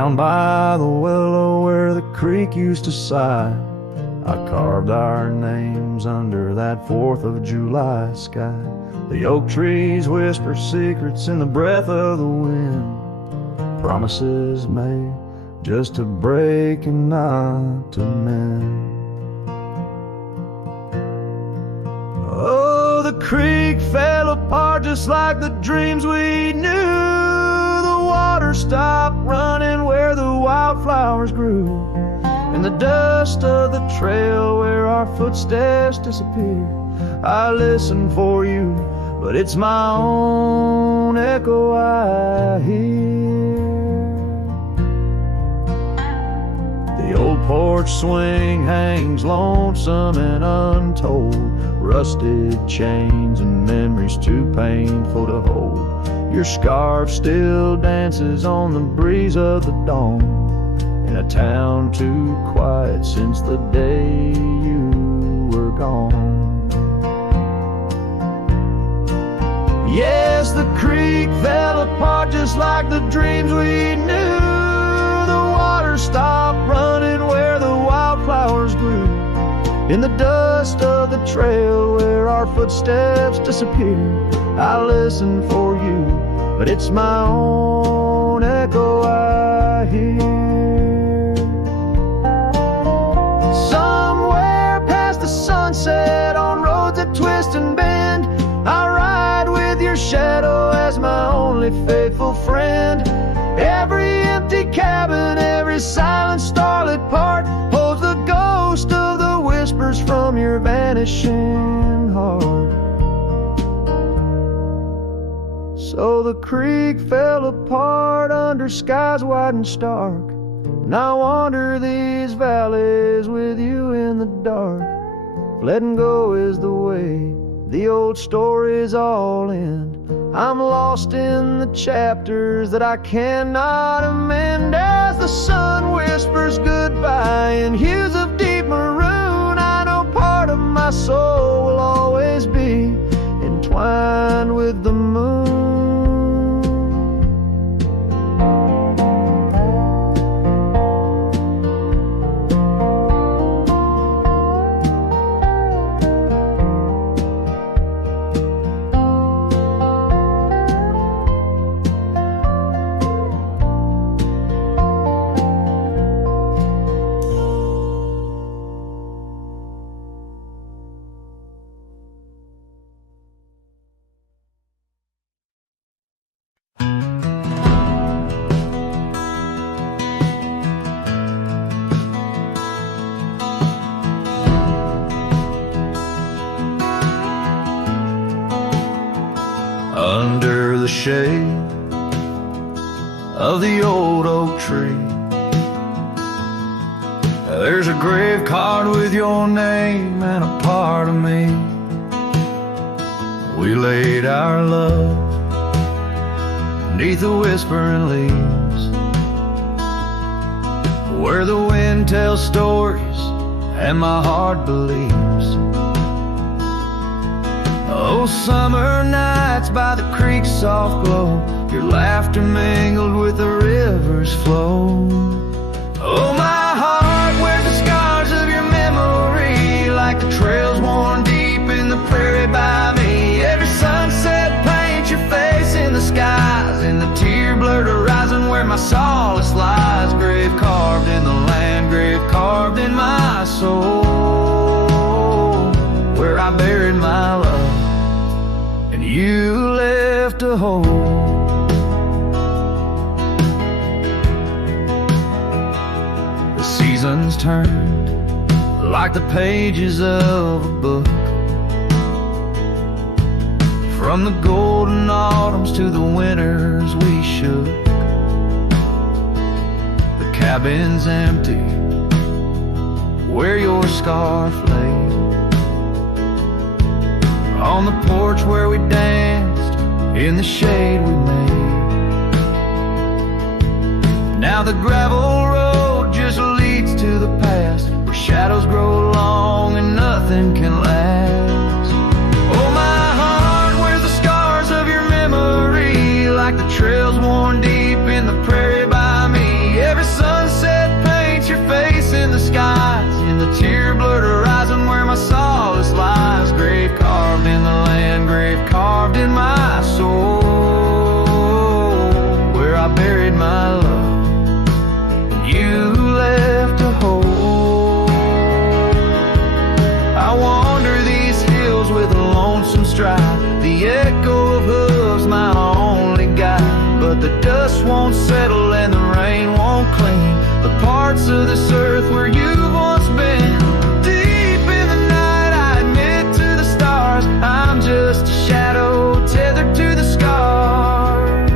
Down by the willow where the creek used to sigh, I carved our names under that 4th of July sky. The oak trees whisper secrets in the breath of the wind, promises made just to break and not to mend. Oh, the creek fell apart just like the dreams we knew. The water stopped running where the wildflowers grew. In the dust of the trail where our footsteps disappear, I listen for you, but it's my own echo I hear. The old porch swing hangs lonesome and untold, rusted chains and memories too painful to hold. Your scarf still dances on the breeze of the dawn, in a town too quiet since the day you were gone. Yes, the creek fell apart just like the dreams we knew. The water stopped running where the wildflowers grew. In the dust of the trail where our footsteps disappear, I listen for you, but it's my own echo I hear. Somewhere past the sunset on roads that twist and bend, I ride with your shadow as my only faithful friend. Every empty cabin, every silent starlit part holds the ghost of the whispers from your vanishing heart. So the creek fell apart under skies wide and stark, and I wander these valleys with you in the dark. If letting go is the way the old stories all end, I'm lost in the chapters that I cannot amend. As the sun whispers goodbye in hues of deep maroon, I know part of my soul will always be entwined with the moon. Under the shade of the old oak tree, there's a grave card with your name and a part of me. We laid our love beneath the whispering leaves, where the wind tells stories and my heart believes. Oh, summer nights by the creek's soft glow, your laughter mingled with the river's flow. Oh, my heart wears the scars of your memory, like the trails worn deep in the prairie by me. Every sunset paints your face in the skies, in the tear-blurred horizon where my solace lies. Grave carved in the land, grave carved in my soul, where I buried my love and you left a hole. The seasons turned like the pages of a book, from the golden autumns to the winters we shook. The cabin's empty where your scarf lay, on the porch where we danced in the shade we made. Now the gravel road just leads to the past, where shadows grow long and nothing can last. Oh, my heart wears the scars of your memory, like the trails worn deep in the prairie by me. Every dust won't settle and the rain won't clean the parts of this earth where you've once been. Deep in the night, I admit to the stars, I'm just a shadow tethered to the scars.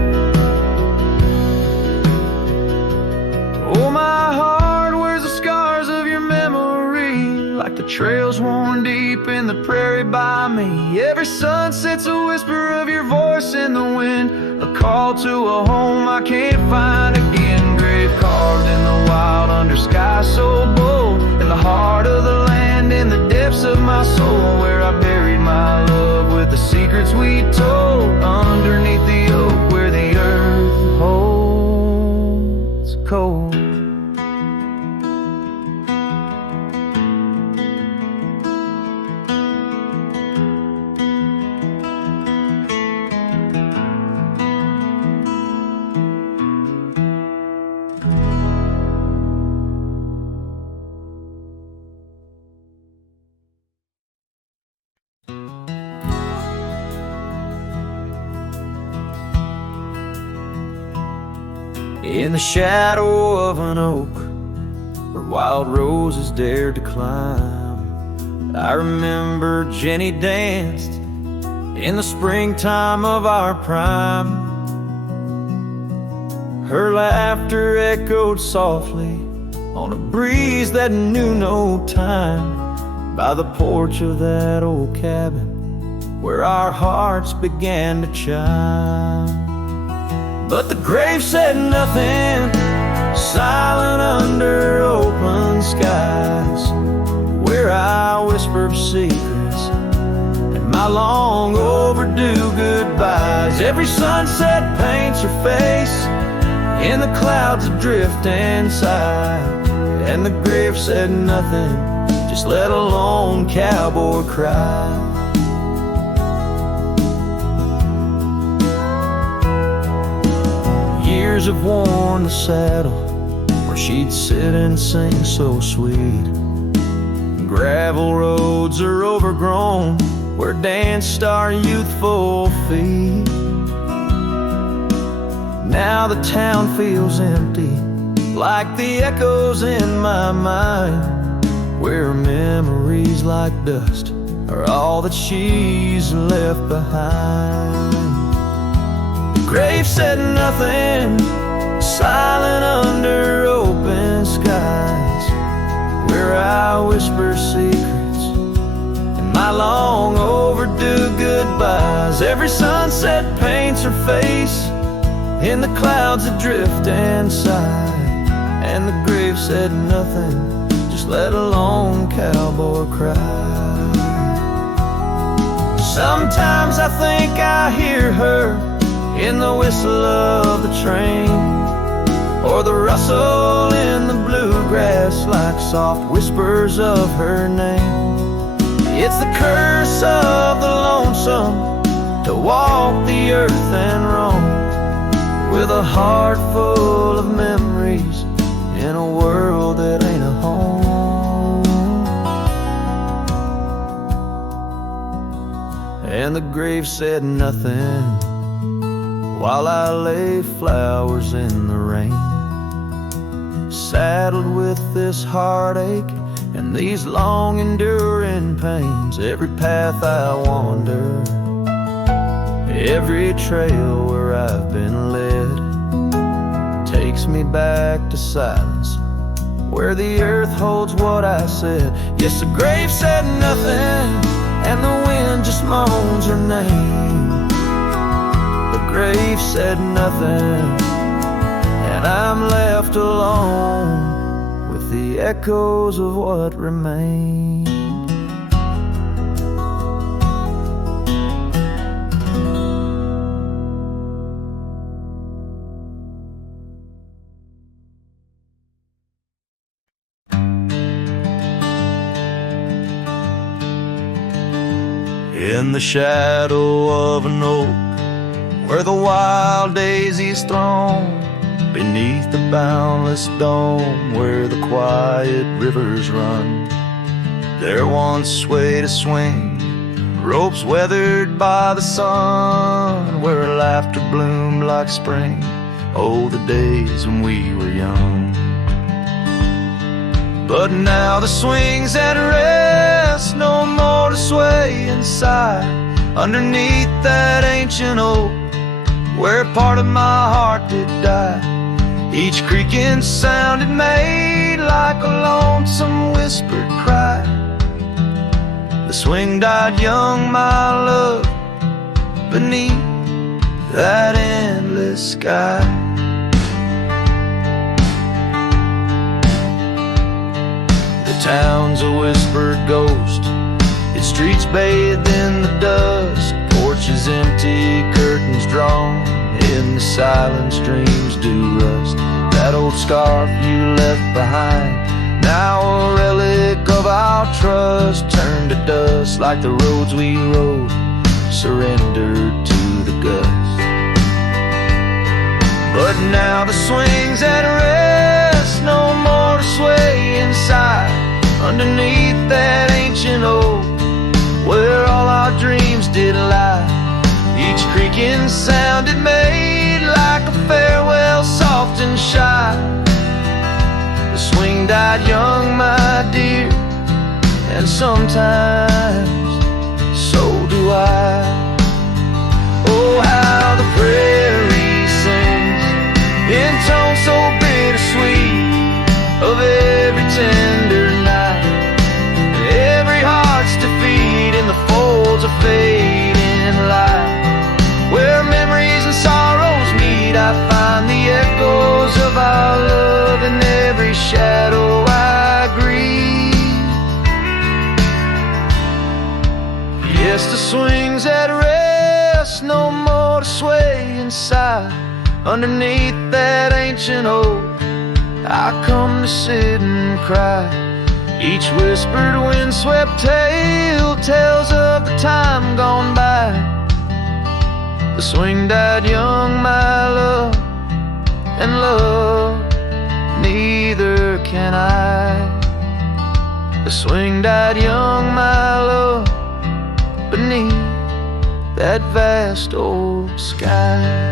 Oh, my heart wears the scars of your memory, like the trails worn deep in the prairie by me. Every sunset's a whisper of your voice in the wind, a call to a home I can't find again. Grave carved in the wild under sky so bold, in the heart of the land, in the depths of my soul, where I buried my love with the secrets we told, underneath the oak where the earth holds cold. In the shadow of an oak where wild roses dared to climb, I remember Jenny danced in the springtime of our prime. Her laughter echoed softly on a breeze that knew no time, by the porch of that old cabin where our hearts began to chime. But the grave said nothing, silent under open skies, where I whispered secrets and my long overdue goodbyes. Every sunset paints her face in the clouds adrift inside, and the grave said nothing, just let a lone cowboy cry. Years have worn the saddle where she'd sit and sing so sweet. Gravel roads are overgrown where danced our youthful feet. Now the town feels empty, like the echoes in my mind, where memories like dust are all that she's left behind. The grave said nothing, silent under open skies, where I whisper secrets and my long overdue goodbyes. Every sunset paints her face in the clouds that drift inside, and the grave said nothing, just let a lone cowboy cry. Sometimes I think I hear her in the whistle of the train, or the rustle in the bluegrass, like soft whispers of her name. It's the curse of the lonesome to walk the earth and roam, with a heart full of memories in a world that ain't a home. And the grave said nothing while I lay flowers in the rain, saddled with this heartache and these long enduring pains. Every path I wander, every trail where I've been led, takes me back to silence, where the earth holds what I said. Yes, the grave said nothing, and the wind just moans her name. The grave said nothing, and I'm left alone with the echoes of what remained. In the shadow of an oak, where the wild daisies throng, beneath the boundless dome, where the quiet rivers run, there once swayed a swing, ropes weathered by the sun, where laughter bloomed like spring Oh, the days when we were young. But now the swing's at rest, no more to sway inside, underneath that ancient oak, where part of my heart did die. Each creaking sound it made like a lonesome whispered cry. The swing died young, my love, beneath that endless sky. The town's a whispered ghost, its streets bathed in the dust, porches empty, curtains drawn, in the silence dreams do rust. That old scarf you left behind, now a relic of our trust, turned to dust like the roads we rode, surrendered to the gust. But now the swing's at rest, no more to sway inside, underneath that ancient oak, where all our dreams did lie. Each creaking sound it made like a farewell, soft and shy. The swing died young, my dear, and sometimes so do I. Oh, how the prairie sings in tones so bittersweet of every tender night, every heart's defeat in the folds of fading light. Where memories and sorrows meet, I find the echoes of our love in every shadow I grieve. Yes, the swing's at rest, no more to sway inside, underneath that ancient oak, I come to sit and cry. Each whispered windswept tale tells of the time gone by. The swing died young, my love, and love neither can I. The swing died young, my love, beneath that vast old sky.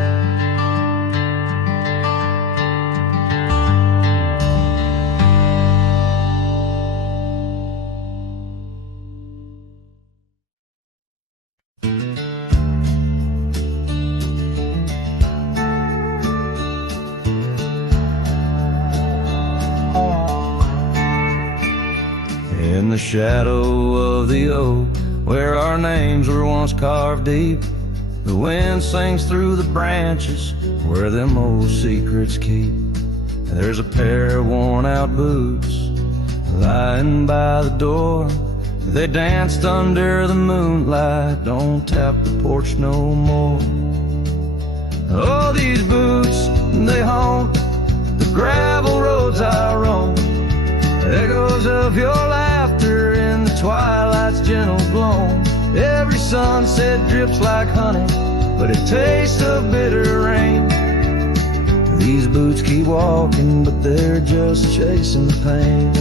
In the shadow of the oak, where our names were once carved deep, the wind sings through the branches where them old secrets keep. There's a pair of worn out boots lying by the door. They danced under the moonlight, don't tap the porch no more. Oh, these boots, they haunt the gravel roads I roam, echoes of your laughter in the twilight's gentle glow. Every sunset drips like honey, but it tastes of bitter rain. These boots keep walking, but they're just chasing the pain.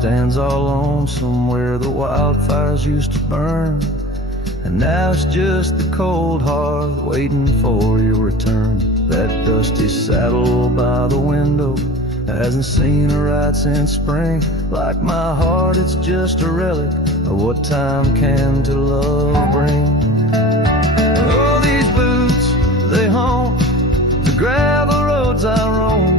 Stands all lonesome where the wildfires used to burn, and now it's just the cold hearth waiting for your return. That dusty saddle by the window hasn't seen a ride since spring. Like my heart, it's just a relic of what time can to love bring. Oh, these boots, they haunt the gravel roads I roam,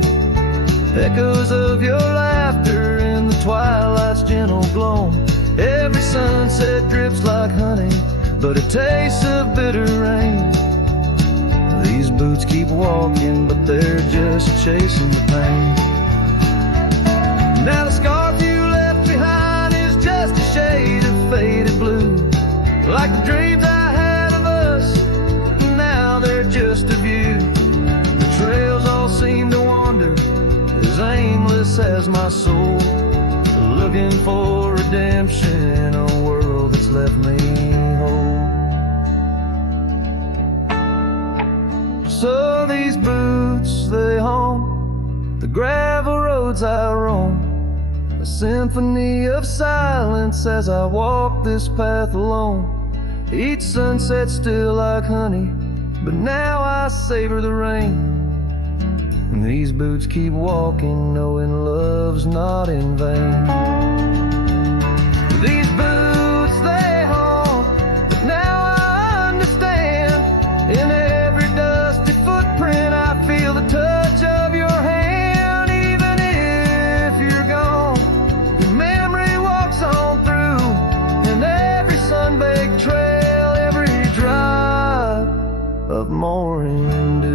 echoes of your laughter in the twilight's gentle glow. Every sunset drips like honey, but it tastes of bitter rain. These boots keep walking, but they're just chasing the pain. Now the scarf you left behind is just a shade of faded blue, like the dreams I had of us, now they're just of you. The trails all seem to wander, as aimless as my soul, looking for redemption in a world that's left me whole. So these boots, they haunt the gravel road roads I roam, a symphony of silence as I walk this path alone. Each sunset still like honey, but now I savor the rain. And these boots keep walking, knowing love's not in vain. These boots, they haunt, but now I understand. In every dusty footprint I feel the touch of your hand. Even if you're gone, your memory walks on through, and every sun-baked trail, every drop of morning dew.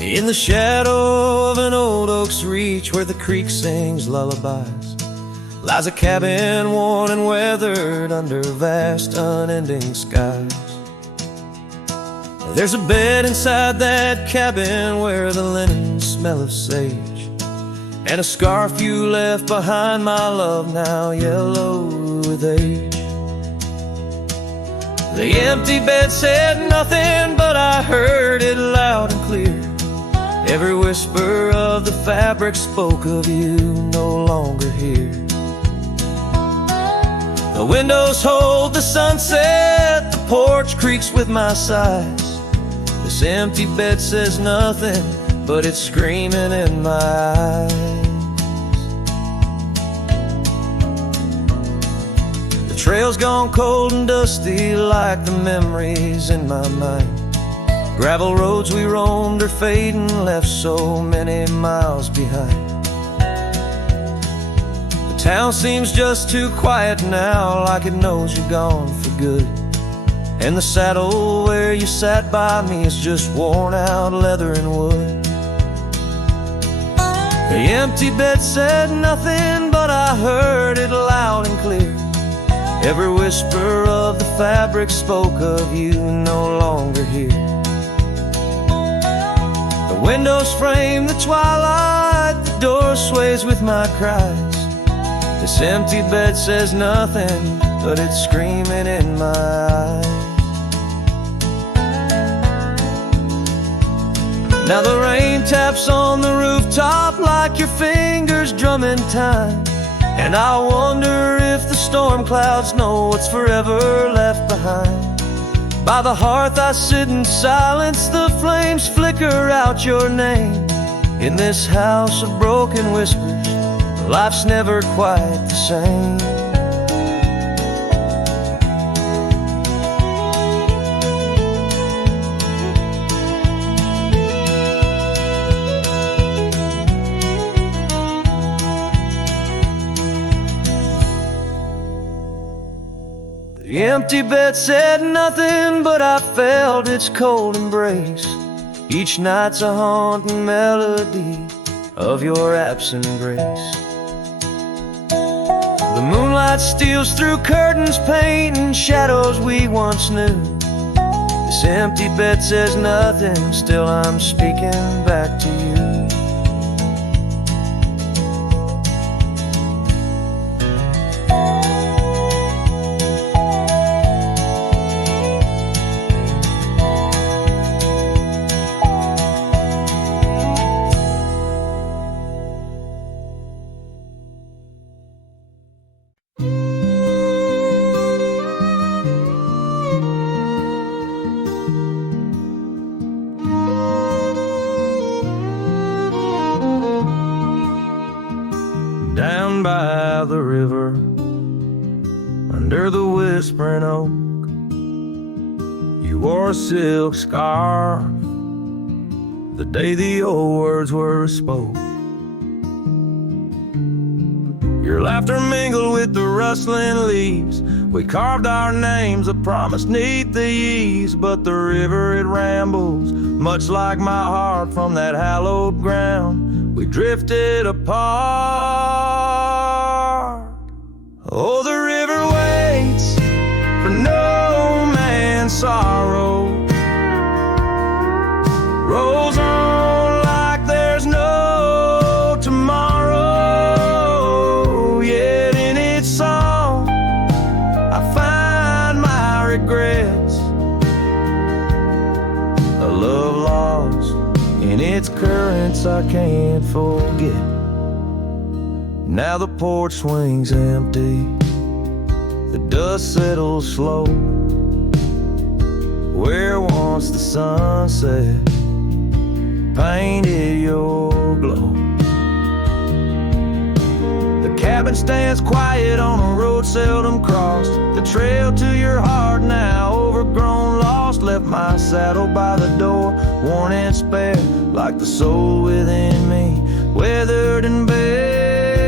In the shadow of an old oak's reach, where the creek sings lullabies, lies a cabin worn and weathered under vast unending skies. There's a bed inside that cabin where the linen smell of sage, and a scarf you left behind, my love, now yellow with age. The empty bed said nothing, but I heard it loud and clear. Every whisper of the fabric spoke of you no longer here. The windows hold the sunset, the porch creaks with my sighs. This empty bed says nothing, but it's screaming in my eyes. The trail's gone cold and dusty like the memories in my mind. Gravel roads we roamed are fading, left so many miles behind. The town seems just too quiet now, like it knows you're gone for good. And the saddle where you sat by me is just worn out leather and wood. The empty bed said nothing, but I heard it loud and clear. Every whisper of the fabric spoke of you no longer here. The windows frame the twilight, the door sways with my cries. This empty bed says nothing, but it's screaming in my eyes. Now the rain taps on the rooftop like your fingers drumming time, and I wonder if the storm clouds know what's forever left behind. By the hearth I sit in silence, the flames flicker out your name. In this house of broken whispers, life's never quite the same. The empty bed said nothing, but I felt its cold embrace. Each night's a haunting melody of your absent grace. The moonlight steals through curtains, painting shadows we once knew. This empty bed says nothing, still I'm speaking back to you. Down by the river, under the whispering oak, you wore a silk scarf the day the old words were spoke. Your laughter mingled with the rustling leaves. We carved our names, a promise neath the eaves. But the river, it rambles, much like my heart from that hallowed ground. We drifted apart. Oh, the river waits currents I can't forget. Now the porch swings empty, the dust settles slow, where once the sunset painted your glow. The cabin stands quiet on a road seldom crossed, the trail to your heart now overgrown, lost. Left my saddle by the door, worn and spare, like the soul within me, weathered and bare.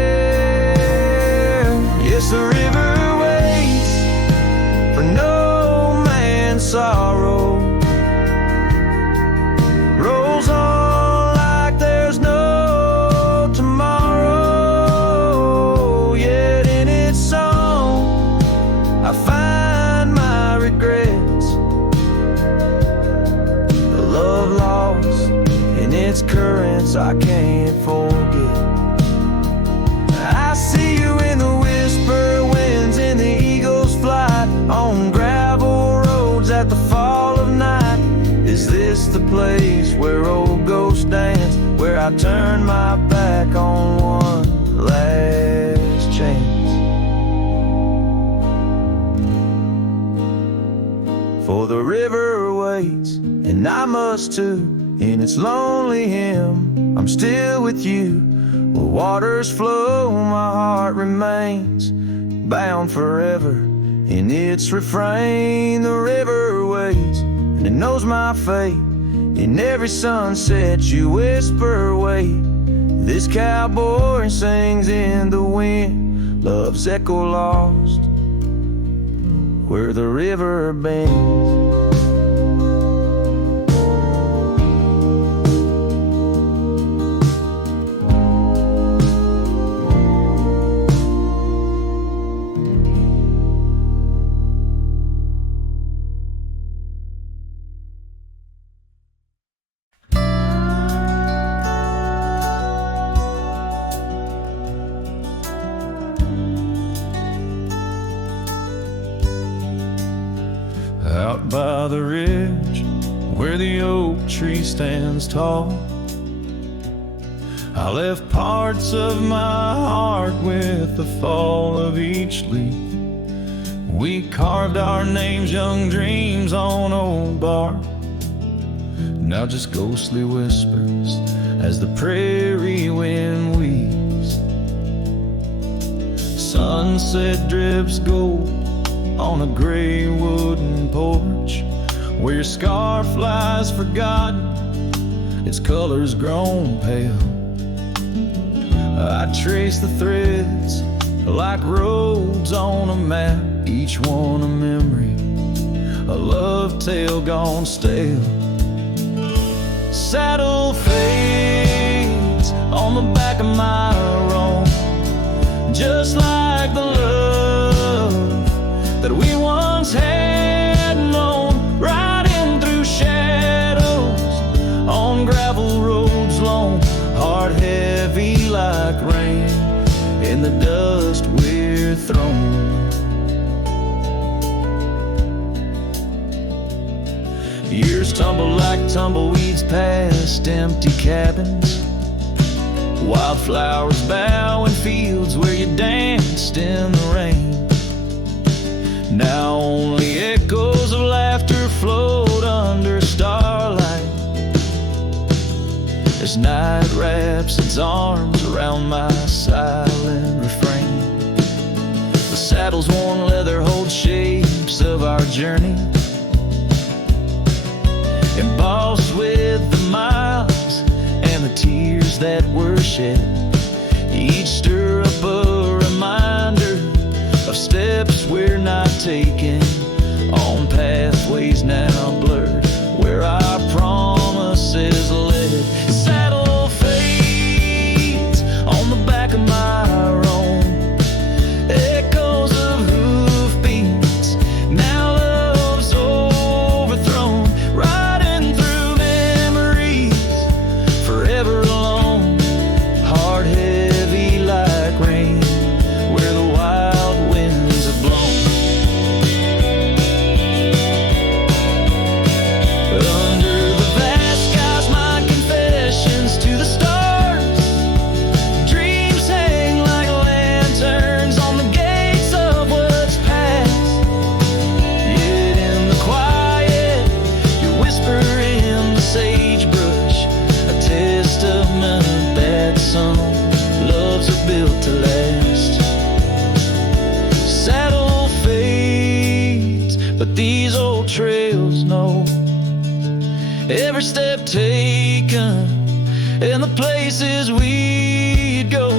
Yes, the river waits for no man's sorrow, rolls on like there's no tomorrow. Yet in its song I find my regrets, a love lost in its currents I can't forget. I see you in the whisper winds, in the eagle's flight, on gravel roads at the fall of night. Is this the place where old ghosts dance, where I turn my back on one last chance? For the river waits, and I must too, in its lonely hymn. I'm still with you, where waters flow, my heart remains bound forever in its refrain. The river waits, and it knows my fate. In every sunset you whisper, wait. This cowboy sings in the wind, love's echo lost where the river bends. Out by the ridge where the oak tree stands tall, I left parts of my heart with the fall of each leaf. We carved our names, young dreams on old bark, now just ghostly whispers as the prairie wind weaves. Sunset drips gold on a gray wooden porch, where your scarf lies forgotten, its colors grown pale. I trace the threads like roads on a map, each one a memory, a love tale gone stale. Saddle fades on the back of my roan, just like the love that we once had known, riding through shadows on gravel roads long, heart heavy like rain in the dust we're thrown. Years tumble like tumbleweeds past empty cabins, wildflowers bow in fields where you danced in the rain. Now only echoes of laughter float under starlight as night wraps its arms around my silent refrain. The saddle's worn leather holds shapes of our journey, embossed with the miles and the tears that were shed. Each stir up a reminder of steps we're not taking, on pathways now blurred where our promises led. Saddle fades on the back of my roan, echoes of hoofbeats, now love's overthrown, riding through memories forever alone, heart heavy like rain where the wild winds have blown. some loves are built to last. Saddle fades, but these old trails know every step taken and the places we'd go.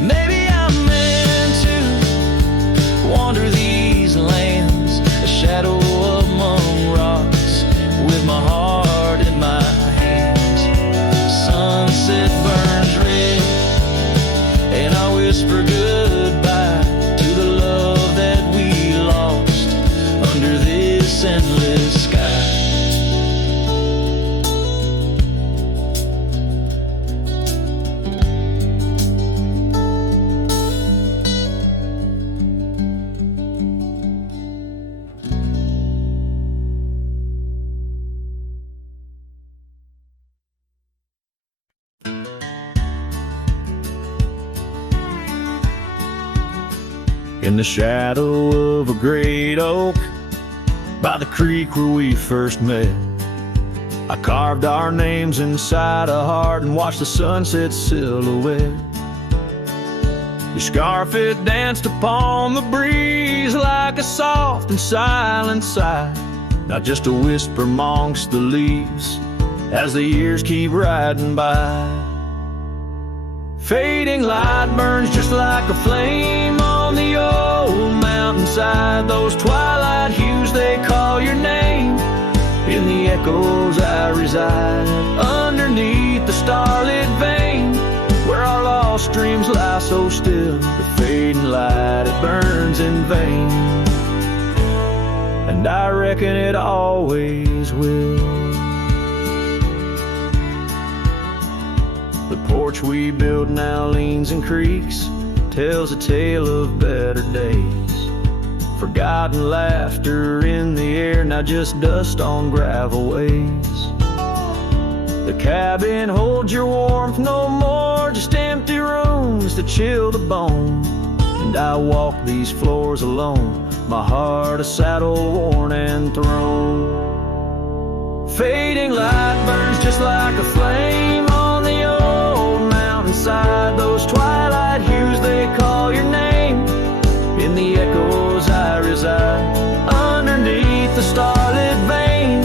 Maybe I'm meant to wander these lands, a shadow among rocks, with my heart in my hands. Sunset burns red, and I whisper goodbye to the love that we lost under this endless sky. In the shadow of a great oak, by the creek where we first met, I carved our names inside a heart and watched the sunset silhouette. Your scarf, it danced upon the breeze like a soft and silent sigh, not just a whisper amongst the leaves as the years keep riding by. Fading light burns just like a flame on the old mountainside. Those twilight hues, they call your name. In the echoes I reside, underneath the starlit vein, where our lost dreams lie so still. The fading light, it burns in vain, and I reckon it always will. The porch we built now leans and creaks, tells a tale of better days. Forgotten laughter in the air, now just dust on gravel ways. The cabin holds your warmth no more, just empty rooms to chill the bone. And I walk these floors alone, my heart a saddle worn and thrown. Fading light burns just like a flame on the old mountainside. Those twilight hues, they call your name. In the echoes I reside, underneath the starlit vein,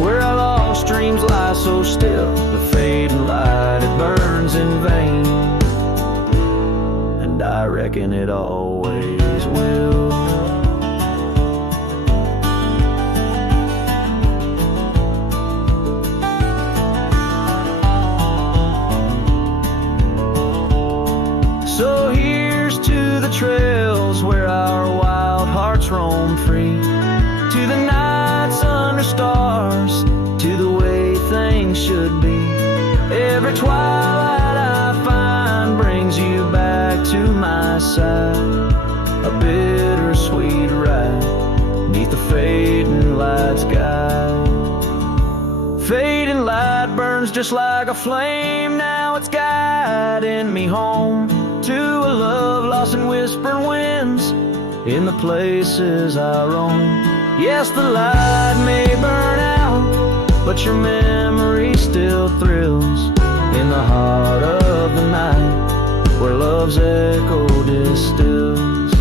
where our lost dreams lie so still. The fading light, it burns in vain, and I reckon it always will. So here's to the trails where our wild hearts roam free, to the nights under stars, to the way things should be. Every twilight I find brings you back to my side, a bittersweet ride neath the fading light sky. Fading light burns just like a flame, now it's guiding me home to a love lost in whispering winds in the places I roam. Yes, the light may burn out, but your memory still thrills in the heart of the night, where love's echo distills.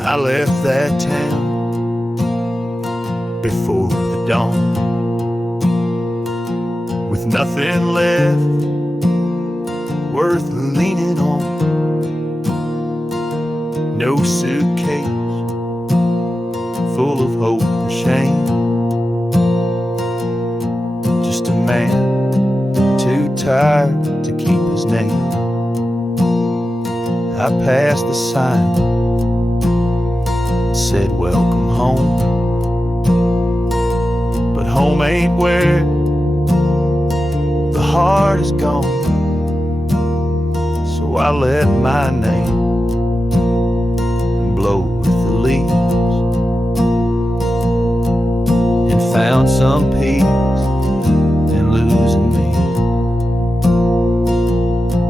I left that town before the dawn, with nothing left worth leaning on. No suitcase full of hope and shame, just a man too tired to keep his name. I passed the sign, said welcome home, but home ain't where heart is gone. So I let my name blow with the leaves and found some peace in losing me.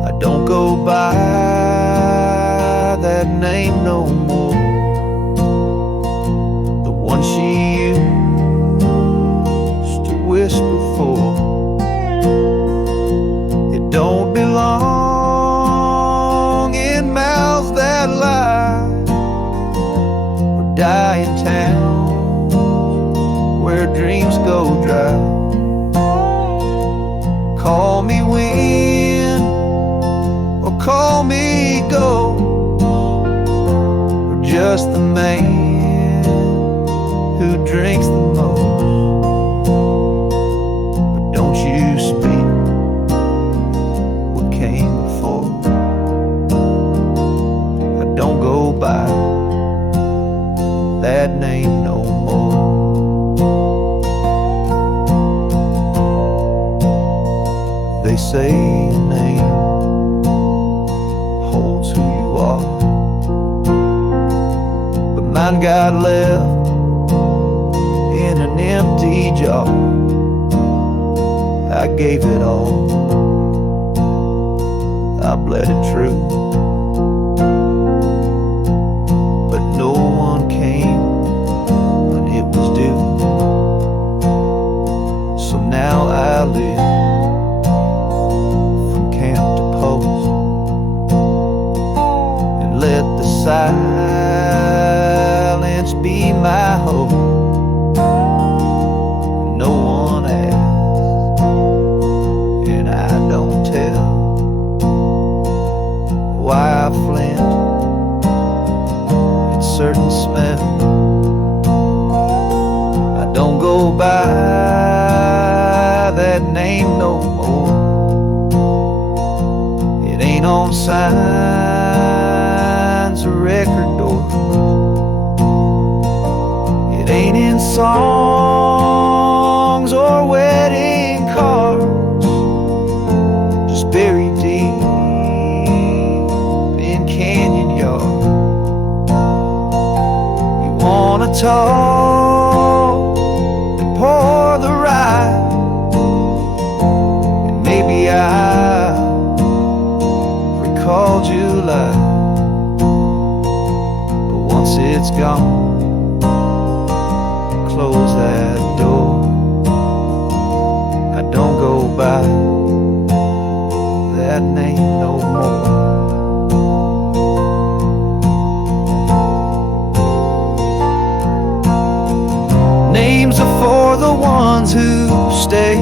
I don't go by that name no more, the one she used to whisper for. It don't belong in mouths that lie or die in towns where dreams go dry. Call me wind or call me ghost, or just the man who drinks the most. But don't you speak what came before. I don't go by that name no more. They say your name holds who you are, but mine got left in an empty jar. I gave it all, I bled it true, but no one came when it was due. So now I live from camp to post and let the silence be my hope. No one asks and I don't tell why I flint at certain smell. I don't go by that name no more. It ain't on signs or record doors. It ain't in songs or wedding cards, just buried deep in canyon yards. You wanna talk and pour the rye, and maybe I recall July, but once it's gone, close that door. I don't go by that name no more. Names are for the ones who stay,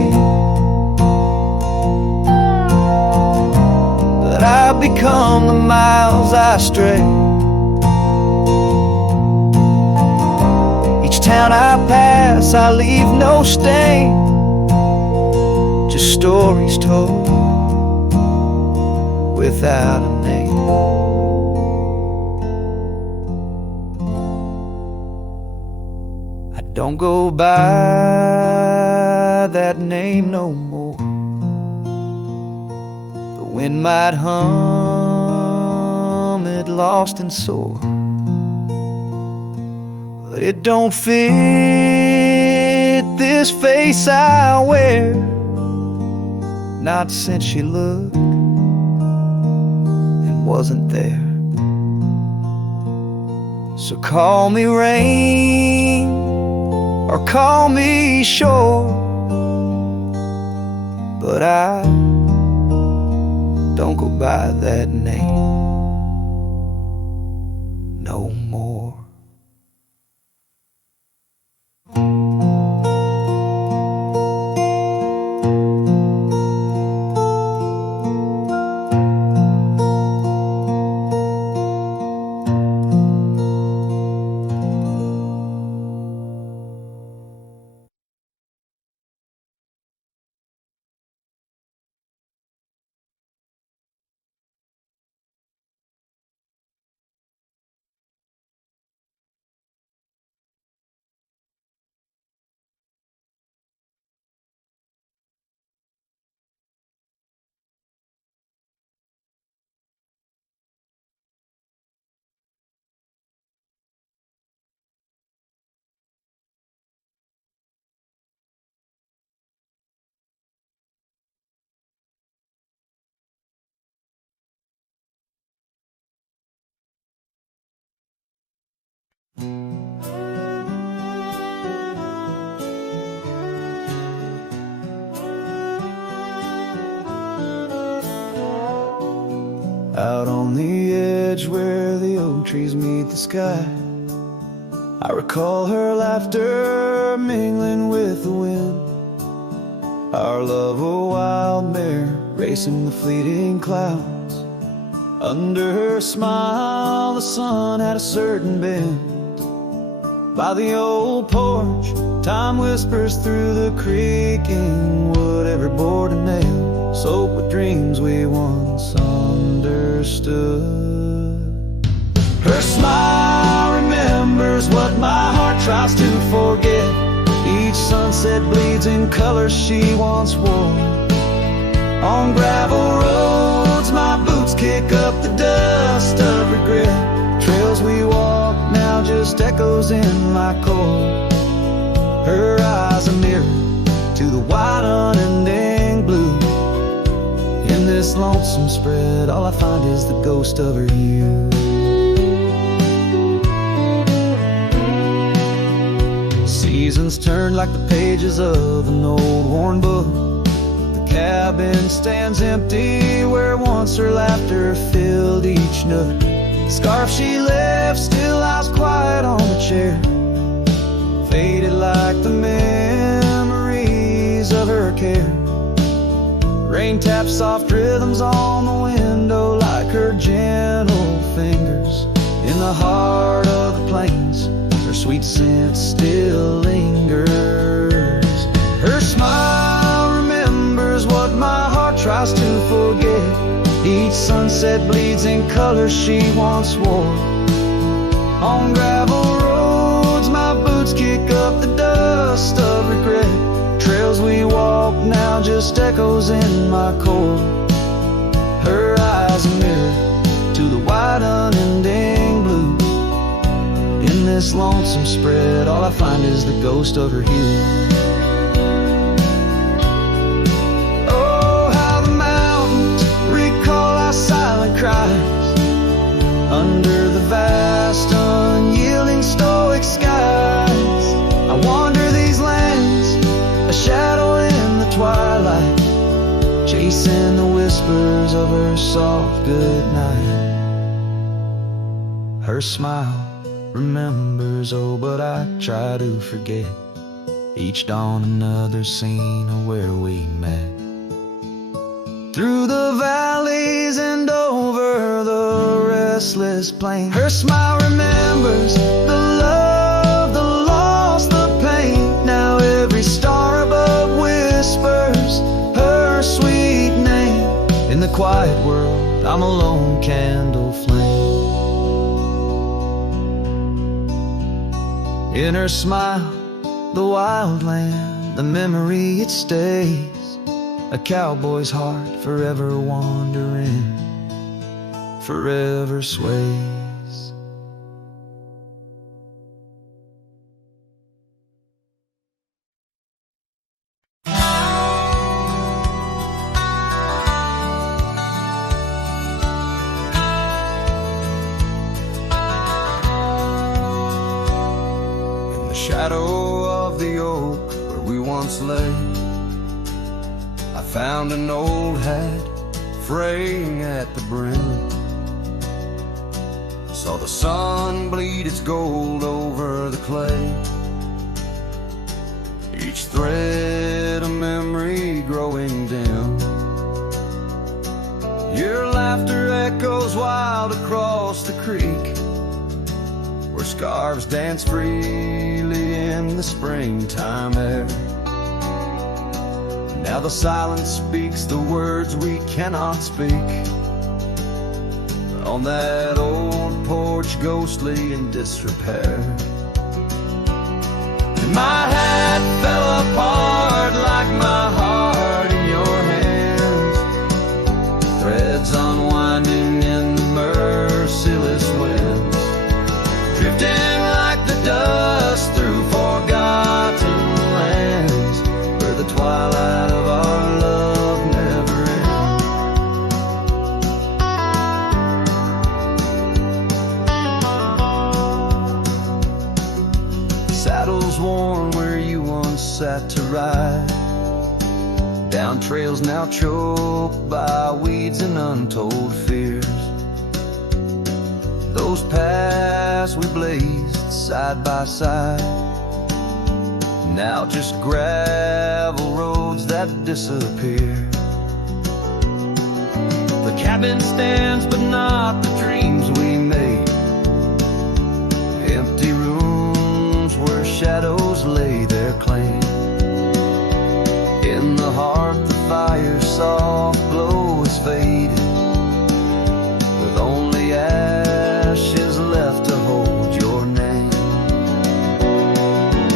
but I've become the miles I stray. Each town I pass, I leave no stain, just stories told without a name. I don't go by that name no more. The wind might hum it lost and sore, but it don't fit this face I wear, not since she looked and wasn't there. So call me rain or call me shore, but I don't go by that name no more. Out on the edge where the oak trees meet the sky, I recall her laughter mingling with the wind. Our love a wild mare racing the fleeting clouds. Under her smile the sun had a certain bend. By the old porch time whispers through the creaking wood. Every board and nail soaked with dreams we once understood. Her smile remembers what my heart tries to forget. Each sunset bleeds in colors she once wore. On gravel roads my boots kick up the dust of regret. Trails we walk now just echoes in my core. Her eyes a mirror to the wide unending blue. In this lonesome spread all I find is the ghost of her hue. Seasons turn like the pages of an old worn book. The cabin stands empty where once her laughter filled each nook. The scarf she left still lies quiet on the chair, faded like the memories of her care. Rain taps soft rhythms on the window like her gentle fingers. In the heart of the plains her sweet scent still lingers. Her smile remembers what my heart tries to forget. Each sunset bleeds in colors she once wore. On gravel roads my boots kick up the dust of regret. Trails we walk now just echoes in my core. Her eyes a mirror to the wide unending blue. In this lonesome spread all I find is the ghost of her hue. Oh, how the mountains recall our silent cries under the vast unyielding stoic skies. I wander these lands, a shadow in the twilight, chasing the whispers of her soft goodnight. Her smile remembers, oh, but I try to forget. Each dawn another scene of where we met. Through the valleys and over the restless plain, her smile remembers the love, the loss, the pain. Now every star above whispers her sweet name. In the quiet world I'm a lone candle flame. In her smile, the wild land, the memory it stays. A cowboy's heart forever wandering, forever sways. In the shadow of the oak where we once lay, I found an old hat fraying at the brim. Saw the sun bleed its gold over the clay. Each thread a memory growing dim. Your laughter echoes wild across the creek, where scarves dance freely in the springtime air. Now the silence speaks the words we cannot speak. On that old porch, ghostly in disrepair. My hat fell apart like my heart in your hands. Threads unwinding in the merciless winds, drifting like the dust through forgotten lands, where the twilight of our love never ends. ride down trails now choked by weeds and untold fears. Those paths we blazed side by side, now just gravel roads that disappear. The cabin stands, but not the dreams we made. Empty rooms where shadows lay their claim. In the heart, the fire's soft glow is faded, with only ashes left to hold your name.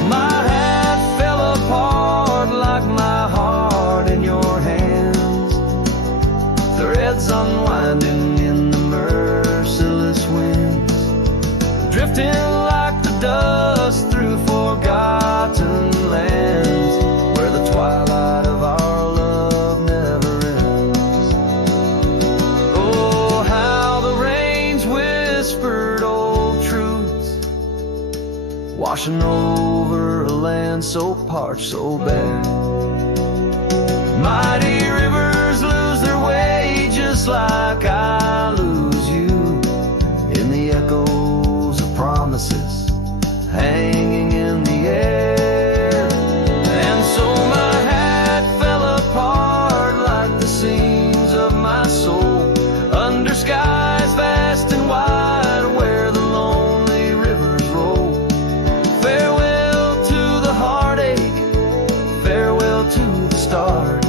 My hat fell apart like my heart in your hands, threads unwinding in the merciless winds, drifting like the dust through forgotten lands, where the twilight of our love never ends. Oh, how the rains whispered old truths, washing over a land so parched, so bare. Mighty rivers lose their way just like I lose you, in the echoes of promises hanging in the air. And so my hat fell apart like the seams of my soul, under skies vast and wide where the lonely rivers roll. Farewell to the heartache, farewell to the start,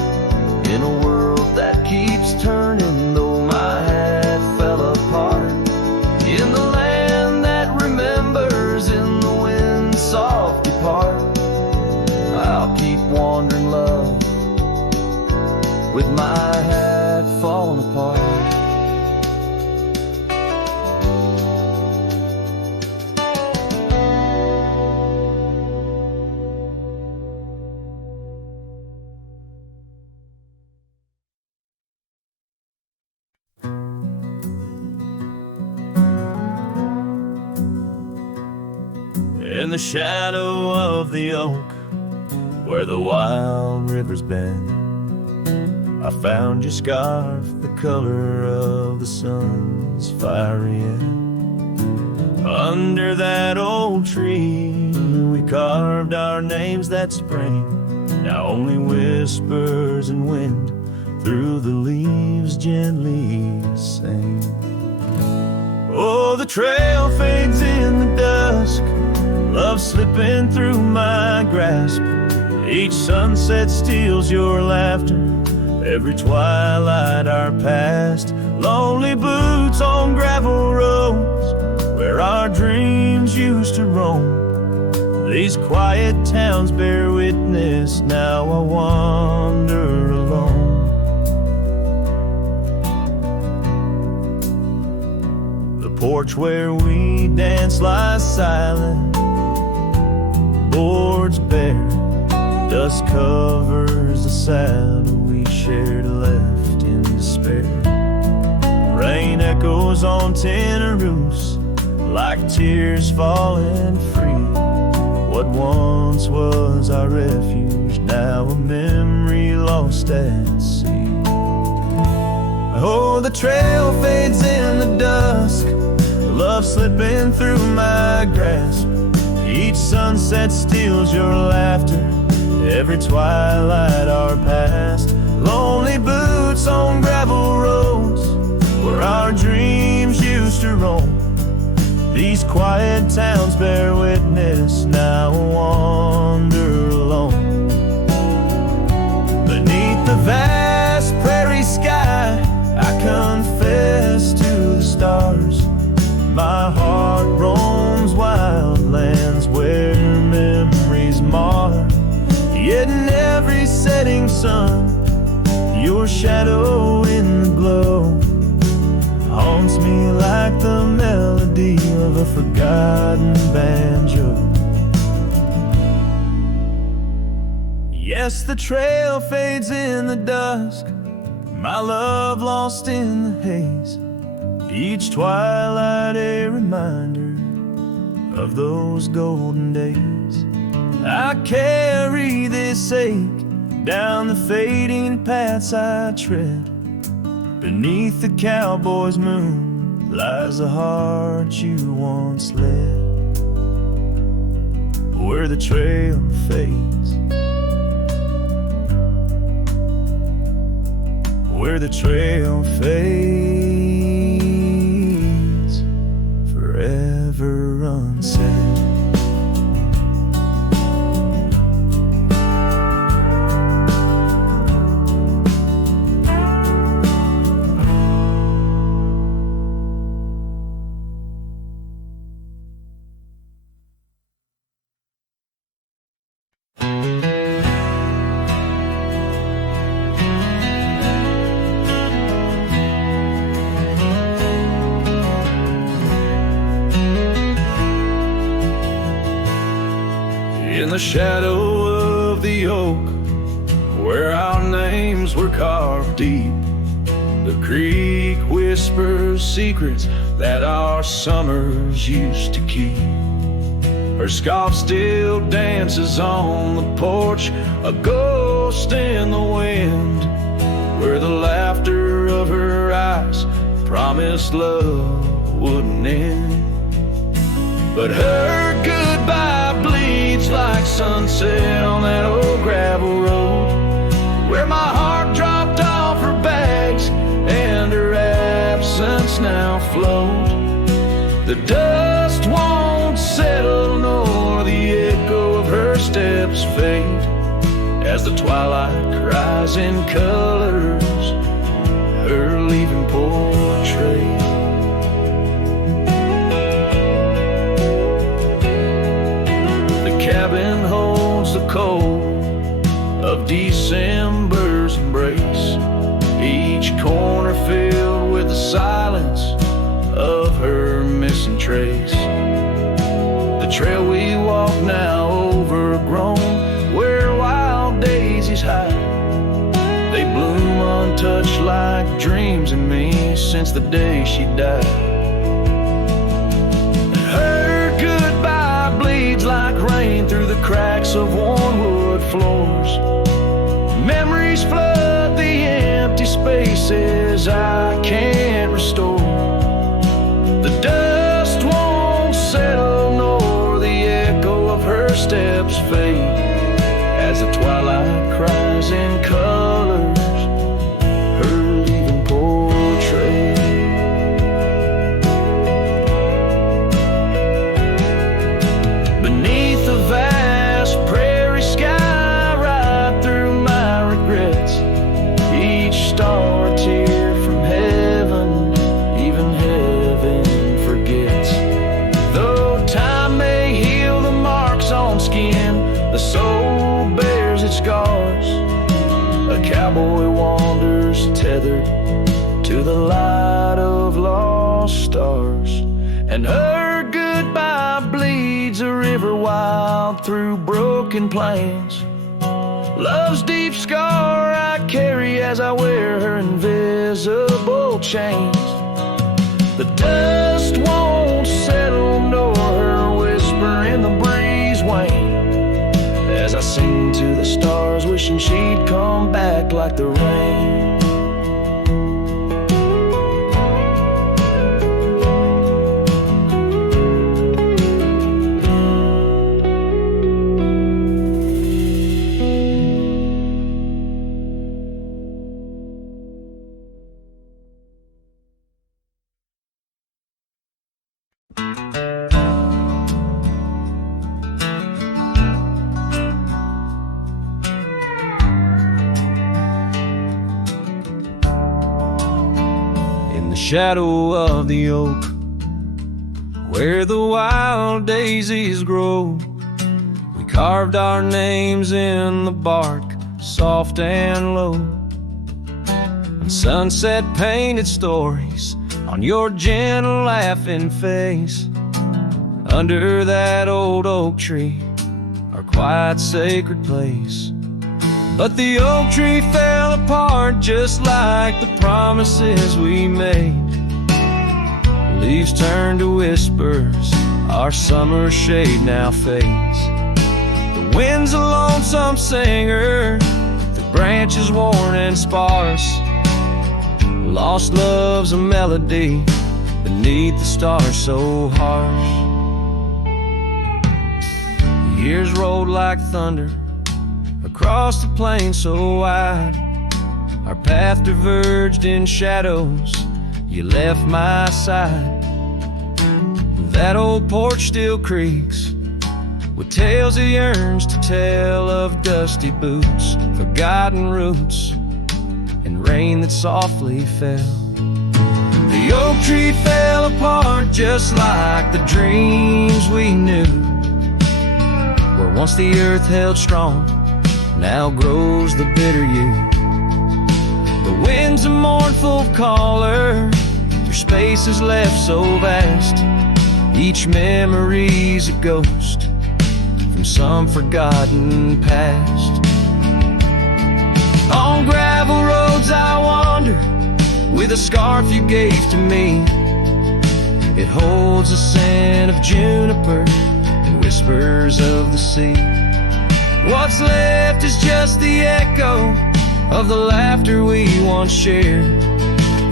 in a world that keeps turning, though my hat fell apart. In the land that remembers, in the wind's soft depart, I'll keep wandering, love, with my hat falling apart. In the shadow of the oak, where the wild rivers bend, I found your scarf, the color of the sun's fiery end. Under that old tree, we carved our names that spring, now only whispers and wind through the leaves gently sing. Oh, the trail fades in the dusk, love slipping through my grasp. Each sunset steals your laughter, every twilight our past. Lonely boots on gravel roads, where our dreams used to roam. These quiet towns bear witness, now I wander alone. The porch where we dance lies silent, boards bare, dust covers the saddle we shared, left in despair. Rain echoes on tin roofs like tears falling free. What once was our refuge, now a memory lost at sea. Oh, the trail fades in the dusk, love slipping through my grasp. Each sunset steals your laughter, every twilight our past. Lonely boots on gravel roads, where our dreams used to roam. These quiet towns bear witness, now I wander alone. Beneath the vast prairie sky, I confess to the stars. My heart roams wild lands where memories mar. Yet in every setting sun, your shadow in the glow haunts me like the melody of a forgotten banjo. Yes, the trail fades in the dusk, my love lost in the haze. Each twilight a reminder of those golden days. I carry this ache down the fading paths I tread. Beneath the cowboy's moon lies the heart you once led. Where the trail fades, where the trail fades, forever unsaid. In the shadow of the oak, where our names were carved deep, the creek whispers secrets that our summers used to keep. Her scarf still dances on the porch, a ghost in the wind, where the laughter of her eyes promised love wouldn't end. But her goodbye bleeds like sunset on that old gravel road, where my heart dropped off her bags and her absence now flowed. The dust won't settle nor the echo of her steps fade, as the twilight cries in colors her leaving portrait. Cabin holds the cold of December's embrace, each corner filled with the silence of her missing trace. The trail we walk now overgrown, where wild daisies hide, they bloom untouched like dreams in me since the day she died. Bleeds like rain through the cracks of worn wood floors. Memories flood the empty spaces I can't restore. The dust won't settle nor the echo of her steps fade, as the twilight cries in colors her leaving portrait. The soul bears its scars. A cowboy wanders tethered to the light of lost stars, and her goodbye bleeds a river wild through broken plains. Love's deep scar I carry as I wear her invisible chains. The dust won't settle nor her whisper in the breeze wane, as I sing to the stars, wishing she'd come back like the rain. Shadow of the oak, where the wild daisies grow, we carved our names in the bark, soft and low, and sunset painted stories on your gentle laughing face. Under that old oak tree, our quiet sacred place. But the oak tree fell apart just like the promises we made. Leaves turn to whispers, our summer shade now fades. The wind's a lonesome singer, the branches worn and sparse. Lost love's a melody beneath the stars so harsh. The years rolled like thunder across the plain so wide. Our path diverged in shadows, you left my side. That old porch still creaks with tales it yearns to tell of dusty boots, forgotten roots, and rain that softly fell. The oak tree fell apart just like the dreams we knew. Where once the earth held strong, now grows the bitter yew. The wind's a mournful caller through spaces left so vast. Each memory's a ghost from some forgotten past. On gravel roads I wander with a scarf you gave to me. It holds a scent of juniper and whispers of the sea. What's left is just the echo of the laughter we once shared.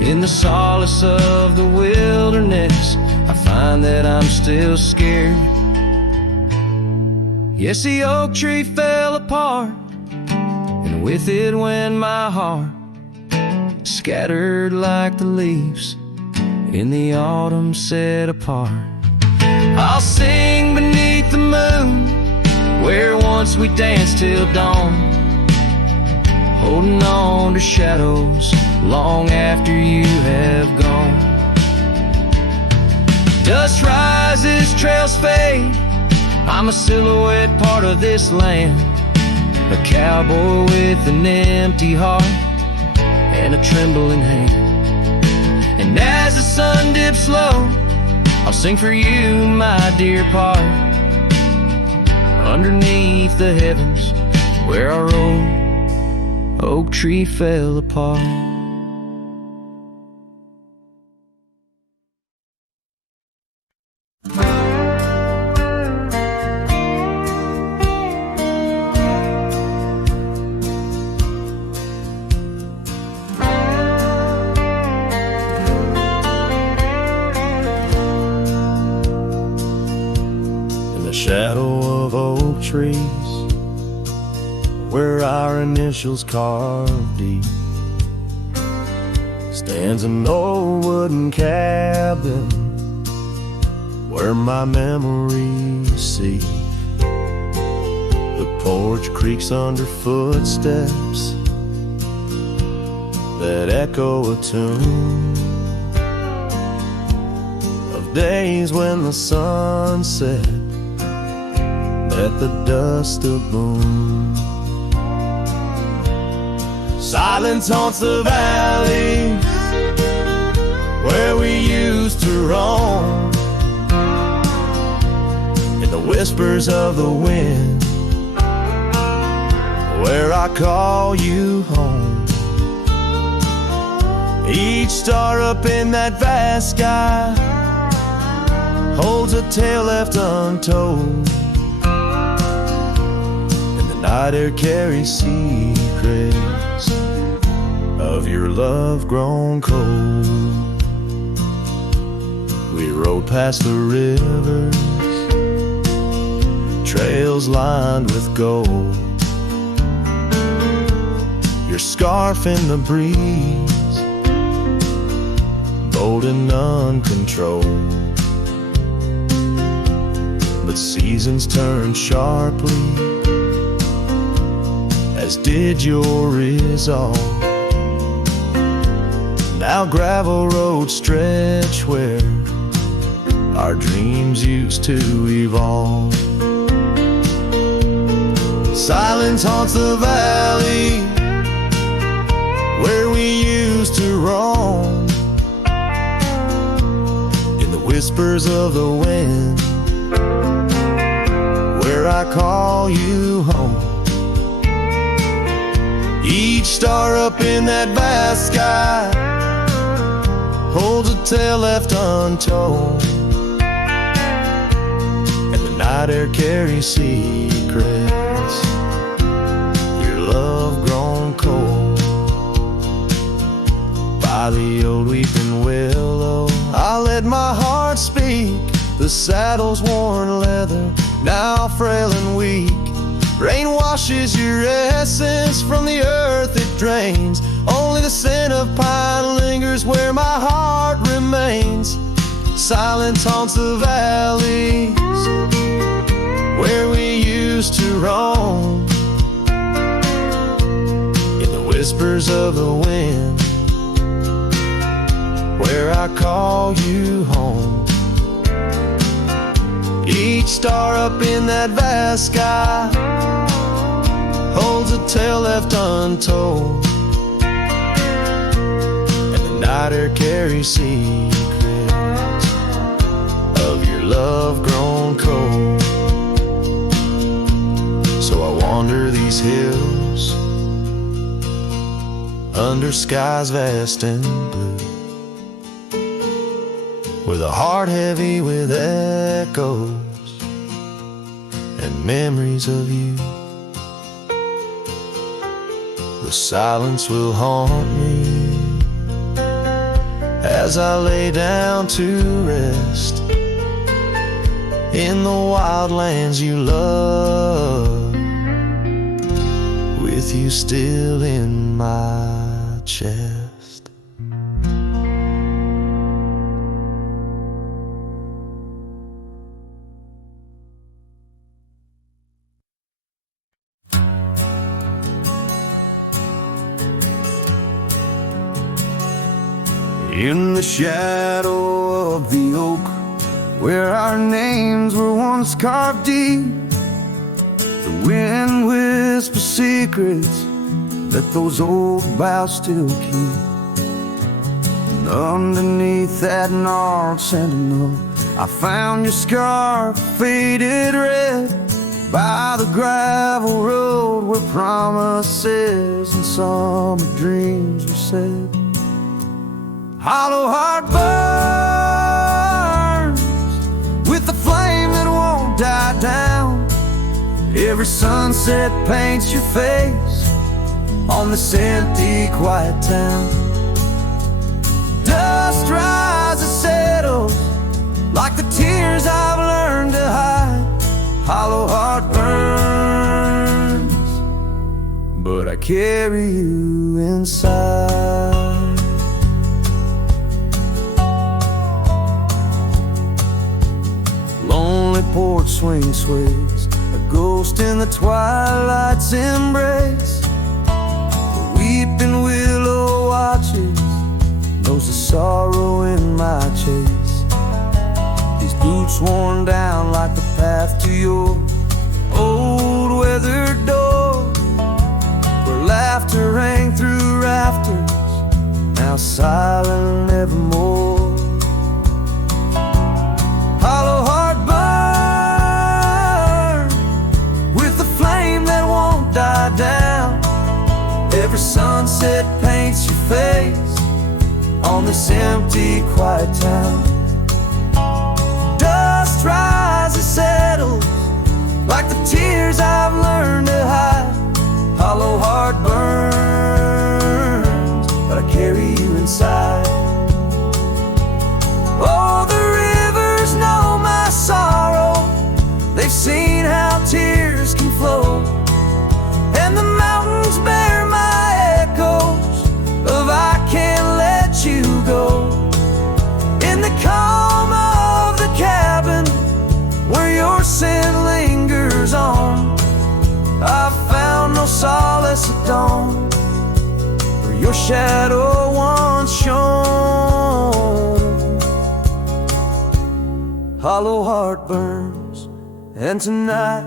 In the solace of the wilderness, I find that I'm still scared. Yes, the oak tree fell apart, and with it went my heart, scattered like the leaves in the autumn set apart. I'll sing beneath the moon where once we danced till dawn, holding on to shadows long after you have gone. Dust rises, trails fade, I'm a silhouette part of this land, a cowboy with an empty heart and a trembling hand. And as the sun dips low, I'll sing for you, my dear part, underneath the heavens where our old oak tree fell apart. Shadow of oak trees, where our initials carved deep, stands an old wooden cabin where my memories see. The porch creaks under footsteps that echo a tune of days when the sun set at the dust of moon. Silence haunts the valleys where we used to roam, in the whispers of the wind where I call you home. Each star up in that vast sky holds a tale left untold. Night air carries secrets of your love grown cold. We rode past the rivers, trails lined with gold. Your scarf in the breeze, bold and uncontrolled. But seasons turn sharply, as did your resolve. Now gravel roads stretch where our dreams used to evolve. Silence haunts the valley where we used to roam, in the whispers of the wind where I call you home. Each star up in that vast sky holds a tale left untold, and the night air carries secrets love grown cold by the old weeping willow. I let my heart speak, the saddle's worn leather, now frail and weak. Rain washes your essence from the earth it drains. Only the scent of pine lingers where my heart remains. Silence haunts the valleys where we used to roam. In the whispers of the wind where I call you home. Each star up in that vast sky holds a tale left untold, and the night air carries secrets of your love grown cold. So I wander these hills under skies vast and blue, with a heart heavy with echoes and memories of you. The silence will haunt me as I lay down to rest in the wild lands you love, with you still in my chest. In the shadow of the oak, where our names were once carved deep, the wind whispers secrets that those old boughs still keep. And underneath that gnarled sentinel, I found your scarf faded red by the gravel road where promises and summer dreams were said. Hollow heart burns with the flame that won't die down. Every sunset paints your face on this empty, quiet town. Dust rises, settles like the tears I've learned to hide. Hollow heart burns, but I carry you inside. Lonely porch swing sways, a ghost in the twilight's embrace. The weeping willow watches, knows the sorrow in my chase. These boots worn down like the path to your old weathered door, where laughter rang through rafters, now silent nevermore. Hollow heart burn with the flame that won't die down. Every sunset paints your face on this empty, quiet town. Dust rises, settles like the tears I've learned to hide. Hollow heart burns, but I carry you inside. Oh, the rivers know my sorrow, they've seen how tears can flow, and the mountains bear my echoes of I can't let you go. In the calm of the cabin where your scent lingers on, I found no solace at dawn, where your shadow once shone. Hollow heart burns, and tonight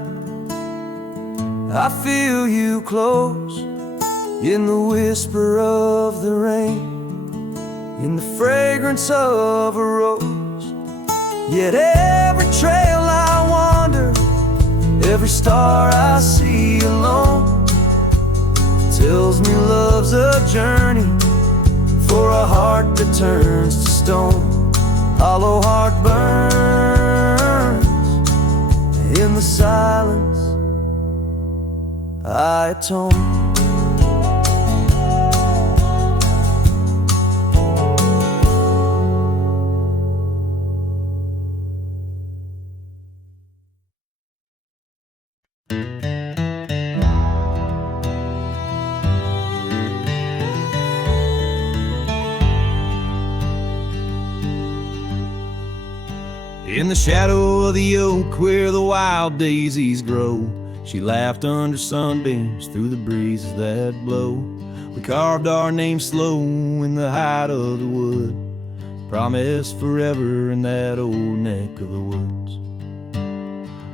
I feel you close, in the whisper of the rain, in the fragrance of a rose. Yet every trail I wander, every star I see alone, tells me love's a journey for a heart that turns to stone. Hollow heart burns, in the silence I atone. In the shadow of the oak where the wild daisies grow, she laughed under sunbeams through the breezes that blow. We carved our name slow in the height of the wood, promised forever in that old neck of the woods.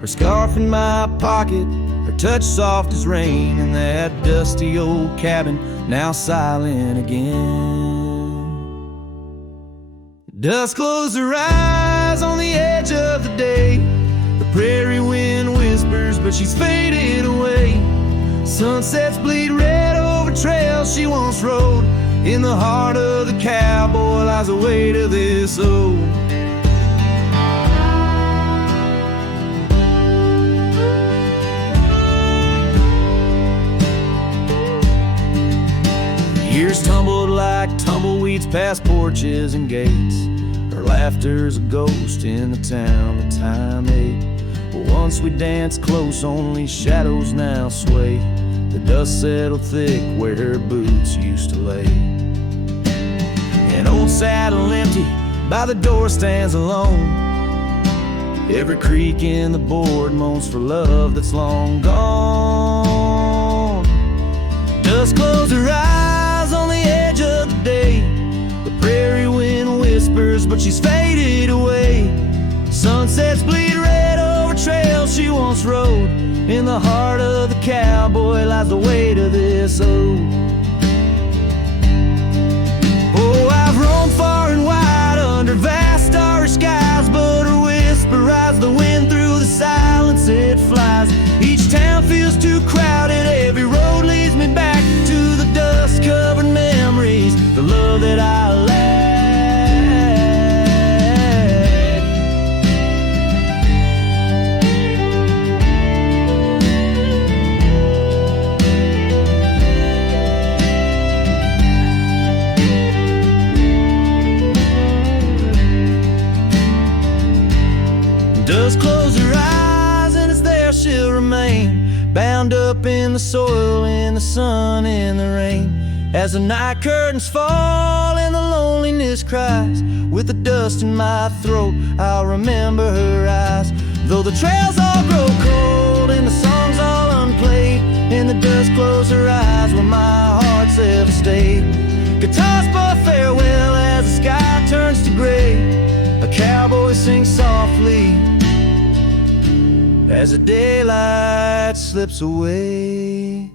Her scarf in my pocket, her touch soft as rain, in that dusty old cabin now silent again. Dusk closed her eyes on the edge of the day. The prairie wind whispers, but she's faded away. Sunsets bleed red over trails she once rode. In the heart of the cowboy lies the weight of this ode. Years tumbled like tumbleweeds past porches and gates. Her laughter's a ghost in the town that time ate. But once we danced close, only shadows now sway. The dust settled thick where her boots used to lay. An old saddle empty by the door stands alone. Every creak in the board moans for love that's long gone. Dust closed her eyes on the edge of the day. The prairie wind whispers, but she's faded away. Sunsets bleed red over trails she once rode. In the heart of the cowboy lies the weight of this ode. Oh, I've roamed far and wide under vast starry skies, but her whisper rides the wind through the silence it flies. Each town feels too crowded, every road leads me back to the dust-covered memories, the love that I lack. Dust close her eyes and it's there she'll remain, bound up in the soil, in the sun, in the rain. As the night curtains fall and the loneliness cries, with the dust in my throat I'll remember her eyes. Though the trails all grow cold and the songs all unplayed, and the dust close her eyes when my heart's ever stayed. Guitars pour farewell as the sky turns to gray. A cowboy sings softly as the daylight slips away.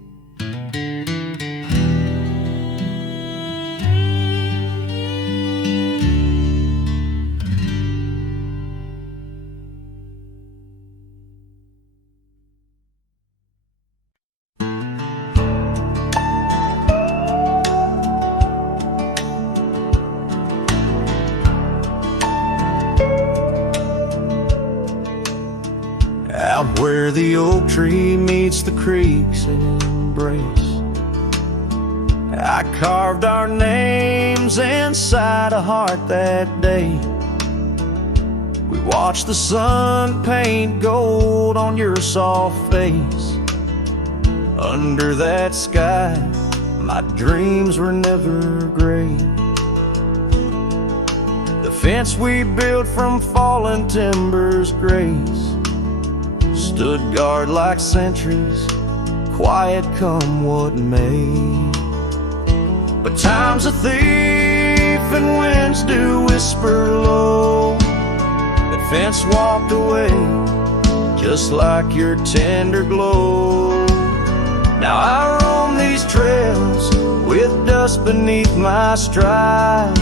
Out where the oak tree meets the creek's embrace, I carved our names inside a heart that day. We watched the sun paint gold on your soft face. Under that sky, my dreams were never gray. The fence we built from fallen timbers grace stood guard like sentries, quiet come what may. But time's a thief and winds do whisper low. That fence walked away just like your tender glow. Now I roam these trails with dust beneath my stride,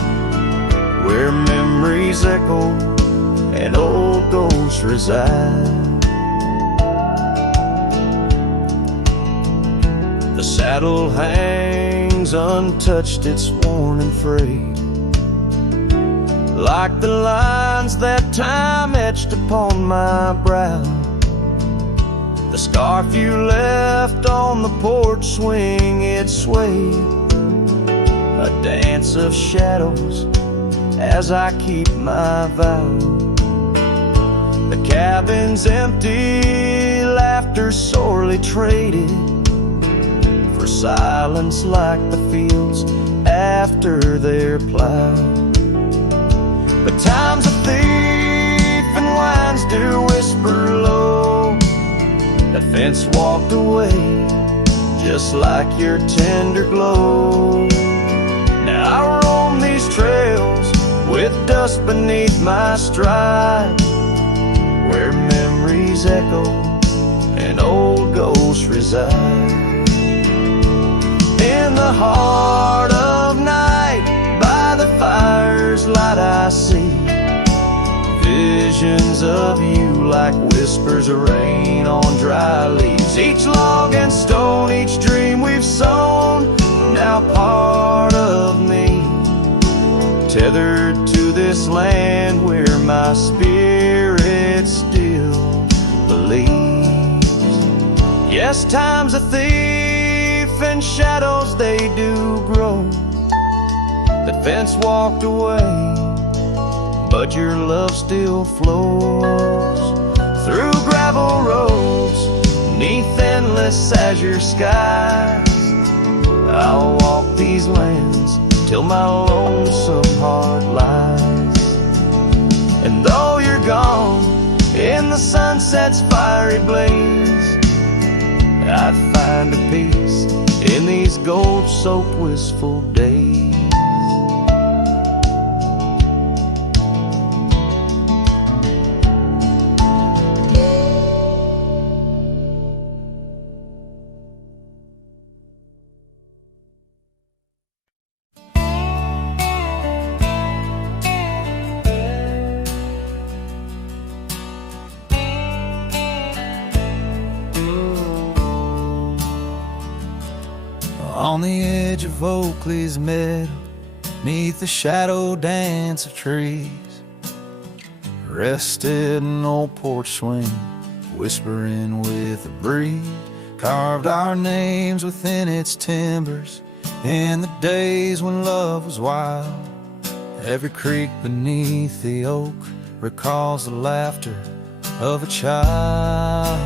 where memories echo and old ghosts reside. The saddle hangs untouched, it's worn and frayed, like the lines that time etched upon my brow. The scarf you left on the porch swing, it swayed, a dance of shadows as I keep my vow. The cabin's empty, laughter sorely traded for silence like the fields after they're plowed. But time's a thief and pines do whisper low. That fence walked away, just like your tender glow. Now I roam these trails with dust beneath my stride, where memories echo and old ghosts reside. In the heart of night, by the fire's light I see visions of you like whispers of rain on dry leaves. Each log and stone, each dream we've sown, now part of me, tethered to this land where my spirit still believes. Yes, time's a thief and shadows they do grow. The fence walked away, but your love still flows through gravel roads, neath endless azure skies. I'll walk these lands till my lonesome heart lies. And though you're gone in the sunset's fiery blaze, I find a peace in these gold-soaked wistful days. On the edge of Oakley's meadow, neath the shadow dance of trees, rested an old porch swing, whispering with the breeze. Carved our names within its timbers in the days when love was wild. Every creek beneath the oak recalls the laughter of a child.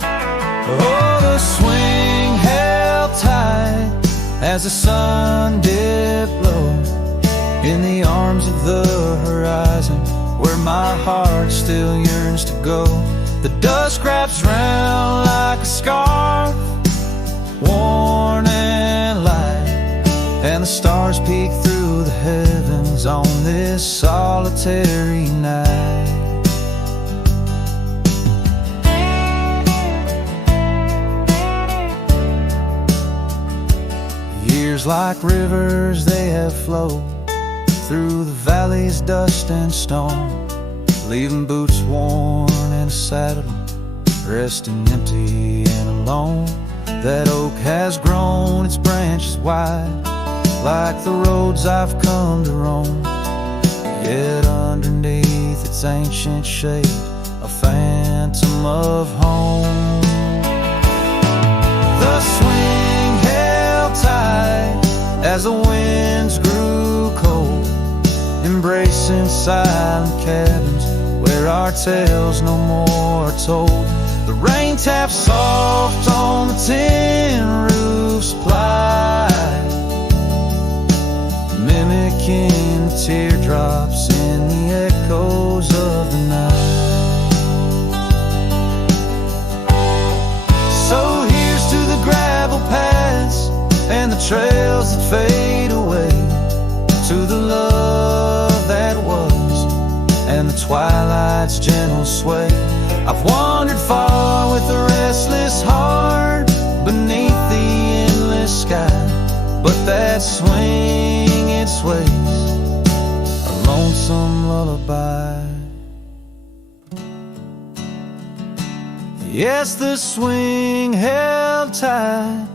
Oh, the swing held tight as the sun dipped low in the arms of the horizon, where my heart still yearns to go. The dust wraps round like a scarf, worn and light, and the stars peek through the heavens on this solitary night. Years like rivers they have flowed through the valley's dust and stone, leaving boots worn and a saddle, resting empty and alone. That oak has grown its branches wide, like the roads I've come to roam, yet underneath its ancient shade, a phantom of home. The swing held tight as the winds grew cold, embracing silent cabins where our tales no more are told. The rain taps soft on the tin roof's ply, mimicking the teardrops in the echoes of the night. So here's to the gravel paths and the trails that fade away, to the love that was and the twilight's gentle sway. I've wandered far with a restless heart beneath the endless sky, but that swing it sways, a lonesome lullaby. Yes, the swing held tight,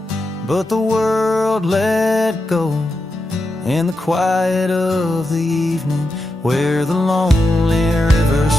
but the world let go in the quiet of the evening, where the lonely rivers